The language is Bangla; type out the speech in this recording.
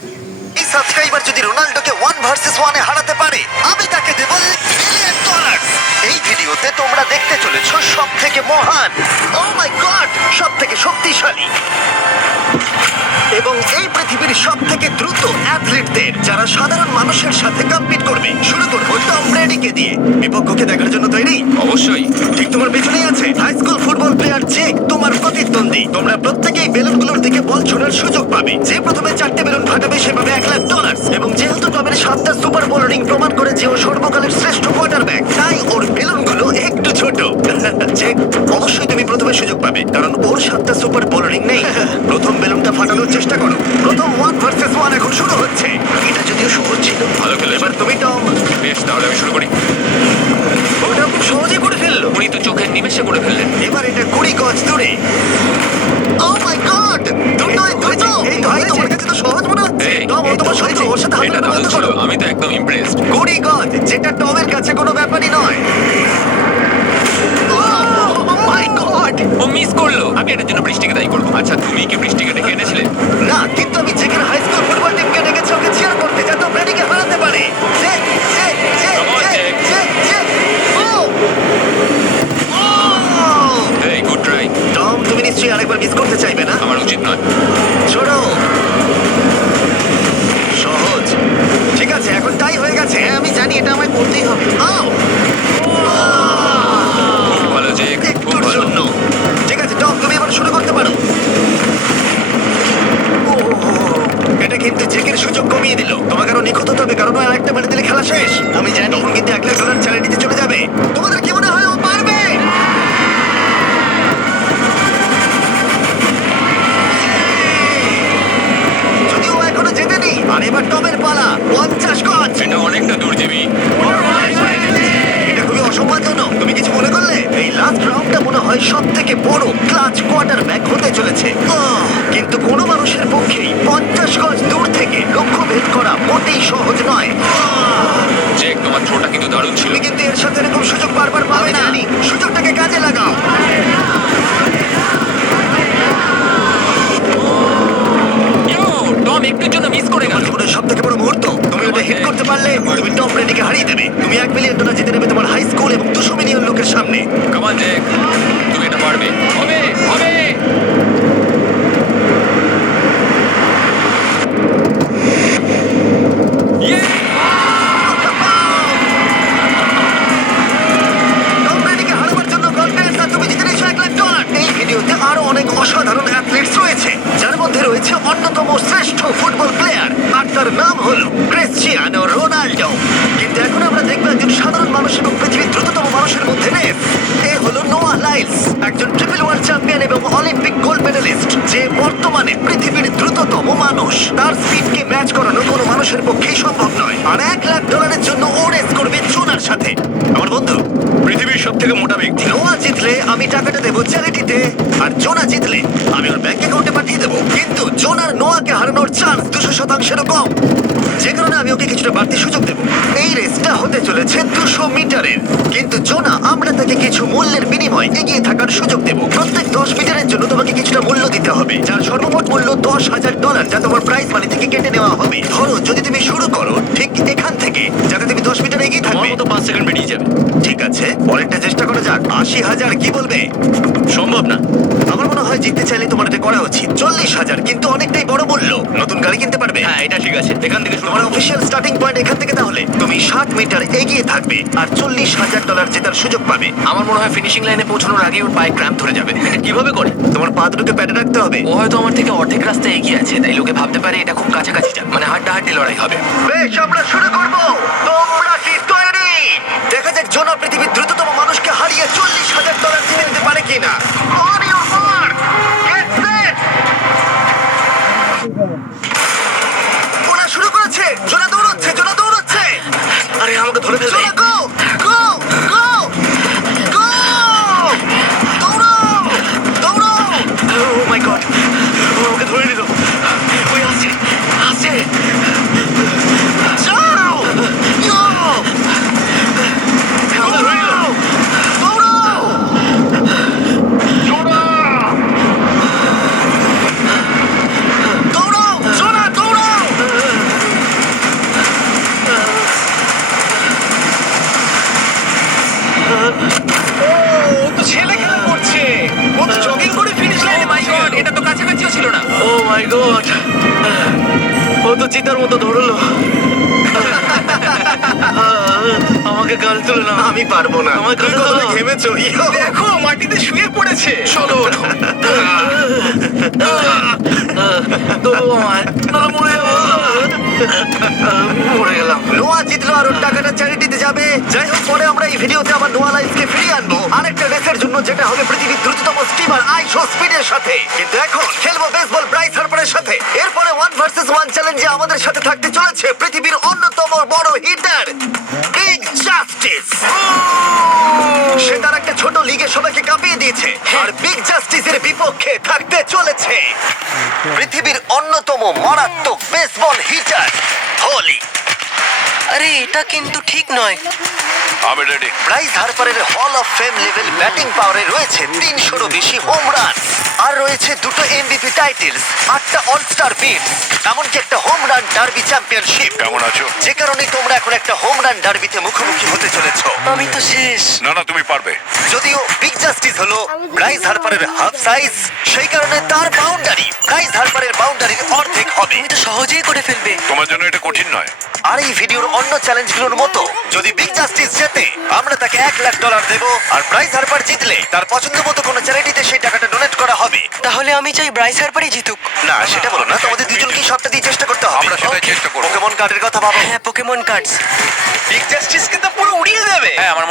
এই সাবস্ক্রাইবার যদি রোনাল্ডোকে 1 ভার্সেস 1 এ হারাতে পারে, আমি তাকে দেব $1,000,000। এই ভিডিওতে তোমরা দেখতে চলেছো সব থেকে মহান, ও মাই গড, সব থেকে শক্তিশালী এবং এই পৃথিবীর সব থেকে দ্রুত অ্যাথলিটদের, যারা সাধারণ মানুষের সাথে কম্পিট করবে। শুরু করবো টম ব্রেডিকে দিয়ে। বিপক্ষকে দেখার জন্য তৈরি? অবশ্যই। ঠিক তোমার পেছনেই আছে high school football player Jake, তোমার প্রতিদ্বন্দ্বী। তোমরা প্রত্যেকেই বেলুনগুলোর দিকে বল ছোড়ার সুযোগ পাবে। যে প্রথমে 4টে বেলুন ফাটাবে সে পাবে $1,00,000। এবং যেহেতু টমের 7টা সুপার বোল রিং প্রমাণ করে যে ও সর্বকালের শ্রেষ্ঠ কোয়ার্টারব্যাক, তাই ওর বেলুনগুলো একটু ছোট। জেক, অবশ্যই তুমি প্রথমে সুযোগ পাবে, কারণ ওর 7টা সুপার বোল রিং নেই। প্রথম বেলুনটা ফাটানোর চেষ্টা করো। প্রথম 1 ভার্সেস 1 এখন শুরু হচ্ছে। এটা যদিও সহজ ছিল। ভালো খেলেছো। এবার তুমি টম। বেশ, তাহলে আমি শুরু করি। ওটা খুব সহজে করে ফেললো। উনি তো চোখের নিমেষে করে ফেললেন। এবার এটা 20 গজ দূরে। ও মাই গড! দুটোই দুটো। এই ভাই, তোমার কাছে তো সহজ মনে হচ্ছে। এই, টম, ও তোমার শত্রু, ওর সাথে এটা হাত দারুণ বন্ধ ছিল। করো। আমি তো একদম ইমপ্রেসড। 20 গজ, যেটা টমের কাছে কোনো ব্যাপারই নয়। ও মাই গড! ও মিস করলো। আমি এটার জন্য বৃষ্টিকে দায়ী করবো। আচ্ছা, তুমি কি বৃষ্টিকে ডেকে এনেছিলে? না, কিন্তু আমি জেকের হাই স্কুল ফুটবল টিমকে ডেকেছি ওকে চিয়ার করতে, যাতে ও ব্রেডিকে হারাতে পারে। জেক, জেক, জেক, Come on, জেক, Jake. জেক, জেক। ও! ও! এই, গুড ট্রাই। টম, তুমি নিশ্চয়ই আরেকবার মিস করতে চাইবে না? আমার উচিত নয়। ছোড়ো। সহজ। ঠিক আছে, এখন টাই হয়ে গেছে। আমি জানি এটা আমায় করতেই হবে। খুব ভালো জেক, খুব একটুর ভালো। জন্য। ঠিক আছে টম, তুমি এবার শুরু করতে পারো। ও, এটা কিন্তু জেকের সুযোগ কমিয়ে দিল। তোমাকে আরো নিখুঁত হতে হবে, কারণ ও আরেকটা মেরে দিলে খেলা শেষ। আমি জানি তখন কিন্তু $1,00,000 চ্যালেঞ্জ নিতে চলে যাবে। তোমাদের কি মনে হয় ও পারবে? যদিও ও এখনো জেতেনি। আর এবার টমের পালা। 50 গজ। এটা অনেকটা দূর, জিমি। এটা খুবই অসম্মানজনক। তুমি কিছু মনে করলে? এই লাস্ট রাউন্ডটা মনে হয় সব থেকে বড় ক্লাচ কোয়ার্টারব্যাক হতে চলেছে। কিন্তু কোনো মানুষের পক্ষেই 50 গজ দূর থেকে লক্ষ্য ভেদ করা মোটেই সহজ নয়। জেক, তোমার থ্রোটা কিন্তু দারুণ ছিল। তুমি কিন্তু এর সাথে এরকম সুযোগ বারবার পাবে না। সুযোগটাকে কাজে লাগাও। ইয়ো, টম একটুর জন্য মিস করে গেল। জীবনের সব থেকে বড় মুহূর্ত। তুমি ওটা হিট করতে পারলে তুমি টম ব্রেডিকে হারিয়ে দেবে। তুমি $1,000,000 জিতে নেবে তোমার হাই স্কুল এবং 200 মিলিয়ন লোকের সামনে। কাম অন জেক, তুমি এটা পারবে। হবে, হবে। ইয়ে! টম ব্রেডিকে হারাবার জন্য কনফিডেন্স আর তুমি জিতে নিয়েছো $1,00,000। এই ভিডিওতে আরো অনেক অসাধারণ অ্যাথলিটস রয়েছে, যার মধ্যে রয়েছে অন্যতম শ্রেষ্ঠ ফুটবল প্লেয়ার, আর তার নাম হলো ক্রিশ্চিয়ানো রোনাল্ডো। কিন্তু এখন আমরা দেখবো একজন সাধারণ মানুষ এবং পৃথিবীর দ্রুততম মানুষের মধ্যে রেস। এ হলো নোয়া লাইলস, একজন ট্রিপল ওয়ার্ল্ড চ্যাম্পিয়ন এবং অলিম্পিক গোল্ড মেডেলিস্ট, যে বর্তমানে পৃথিবীর দ্রুততম মানুষ। তার স্পিডকে ম্যাচ করানো কোনো মানুষের পক্ষেই সম্ভব নয়। আর $1,00,000 জন্য ও রেস করবে জোনার সাথে, আমার বন্ধু, পৃথিবীর সব থেকে মোটা ব্যক্তি। নোয়া জিতলে আমি টাকাটা দেবো চ্যারিটিতে, আর জোনা জিতলে আমি ওর ব্যাংক অ্যাকাউন্টে পাঠিয়ে দেবো। কিন্তু জোনার নোয়াকে হারানোর চান্স 200%-এরও কম, যে কারণে আমি ওকে কিছুটা বাড়তি সুযোগ দেবো। এই রেসটা হতে চলেছে 200 মিটারের, কিন্তু জোনা, আমরা তাকে কিছু মূল্যের বিনিময়ে এগিয়ে থাকার সুযোগ দেবো। প্রত্যেক 10 মিটারের জন্য তোমাকে কিছুটা মূল্য দিতে হবে, যার সর্বমোট মূল্য $10,000, যা তোমার প্রাইজ মানি থেকে কেটে নেওয়া হবে। ধরো যদি তুমি শুরু করো ঠিক এখান থেকে, যাতে তুমি 10 মিটার এগিয়ে থাকবে, আমার মতো 5 সেকেন্ড বেরিয়ে যাবে। ঠিক আছে, পরেরটা চেষ্টা করা যাক। 80,000, কি বলবে? সম্ভব না। আমার মনে হয় জিততে চাইলে তোমার এটা করা উচিত। 40,000 কিন্তু অনেকটাই বড় মূল্য। নতুন গাড়ি কিনতে পারবে। হ্যাঁ, এটা ঠিক আছে। এখান থেকে শুরু তোমার করো। অফিসিয়াল স্টার্টিং পয়েন্ট এখান থেকে। তাহলে তুমি 60 মিটার এগিয়ে থাকবে আর $40,000 জেতার সুযোগ পাবে। আমার মনে হয় ফিনিশিং লাইনে পৌঁছানোর আগেই ওর পায়ে ক্র্যাম্প ধরে যাবে। এটা কিভাবে করে? তোমার পা দুটোকে প্যাডে রাখতে হবে। ও হয়তো আমার থেকে অর্ধেক রাস্তা এগিয়ে আছে, তাই লোকে ভাবতে পারে এটা খুব কাছাকাছি যাবে, মানে হাড্ডাহাড্ডি লড়াই হবে। বেশ, আমরা শুরু করব। তোমরা কি তৈরি? দেখা যাক জোনা পৃথিবীর দ্রুততম মানুষকে হারিয়ে $40,000 জিতে নিতে পারে কিনা। On your mark, get set! ওরা শুরু করেছে। জোনা দৌড়চ্ছে, জোনা দৌড়চ্ছে। আরে, আমাকে ধরে ফেলবে। জোনা গো, গো, গো, গো! দৌড়াও, দৌড়াও! ও মাই গড, ওকে ধরে নিল। ওই আসছে, আসছে। যাও! ইয়ো! আমাকে ধরে নিল। দৌড়াও! ও তো চিতার মতো ধরলো। আমাকে গাল তুলে না। আমি পারবো না। আমার তুমি কথা কতটা দাও। ঘেমেছো? ইয়ো। দেখো মাটিতে শুয়ে পড়েছে। চলো ওঠো। তবু আমায় নাহলে মরে যাবো। মরে গেলাম। নোয়া জিতলো আর ওর টাকাটা চ্যারিটিতে যাবে। যাই হোক, পরে আমরা এই ভিডিওতে আবার নোয়া লাইফকে ফিরিয়ে আনবো আরেকটা রেসের জন্য, যেটা হবে পৃথিবীর দ্রুততম স্টিমার আইশো স্পিডের সাথে। কিন্তু এখন খেলবো বেসবল ব্রাইস হার্পারের সাথে। এরপরে 1 ভার্সেস 1 চ্যালেঞ্জে আমাদের সাথে থাকতে চলেছে পৃথিবীর অন্যতম বড় হিটার বিগ জাস্টিস। সে তার একটা ছোট লিগে সবাইকে কাঁপিয়ে দিয়েছে, আর বিগ জাস্টিসের বিপক্ষে থাকতে চলেছে পৃথিবীর অন্যতম মারাত্মক বেসবল হিটার হোলি। আরে এটা কিন্তু ঠিক নয়। আমি ready. Bryce হার্পারের hall of fame level batting পাওয়ারে রয়েছে 300-রও বেশি হোম রান, আর রয়েছে 2টো এমভিপি টাইটেলস, 8টা অলস্টার বিট, এমনকি একটা হোম রান ডার্বি চ্যাম্পিয়নশিপ। কেমন আছো? যে কারণে তোমরা এখন একটা হোম রান ডার্বিতে মুখোমুখি হতে চলেছো। আমি তো শেষ। না না, তুমি পারবে। যদিও বিগ জাস্টিস হলো ব্রাইস হার্পারের হাফ সাইজ, সেই কারণে তার বাউন্ডারি ব্রাইস হার্পারের বাউন্ডারির অর্ধেক হবে। তুমি তো সহজেই করে ফেলবে। তোমার জন্য এটা কঠিন নয়। আর এই ভিডিওর অন্য চ্যালেঞ্জগুলোর মতো, যদি বিগ জাস্টিস জেতে আমরা তাকে $1,00,000 দেব, আর ব্রাইস হার্পার জিতলে তার পছন্দ মতো কোনো চ্যারিটিতে সেই টাকাটা ডোনেট করা হবে। তাহলে আমি চাই ব্রাইস হার্পারই জিতুক। না, সেটা বলো না, তোমাদের দুজনকেই সবটা দিয়ে চেষ্টা করতে হবে। আমরা সেটাই চেষ্টা করবো। পোকেমন কার্ডের কথা ভাবো। হ্যাঁ, পোকেমন কার্ডস। বিগ জাস্টিসকে তো পুরো উড়িয়ে দেবে। হ্যাঁ, আমার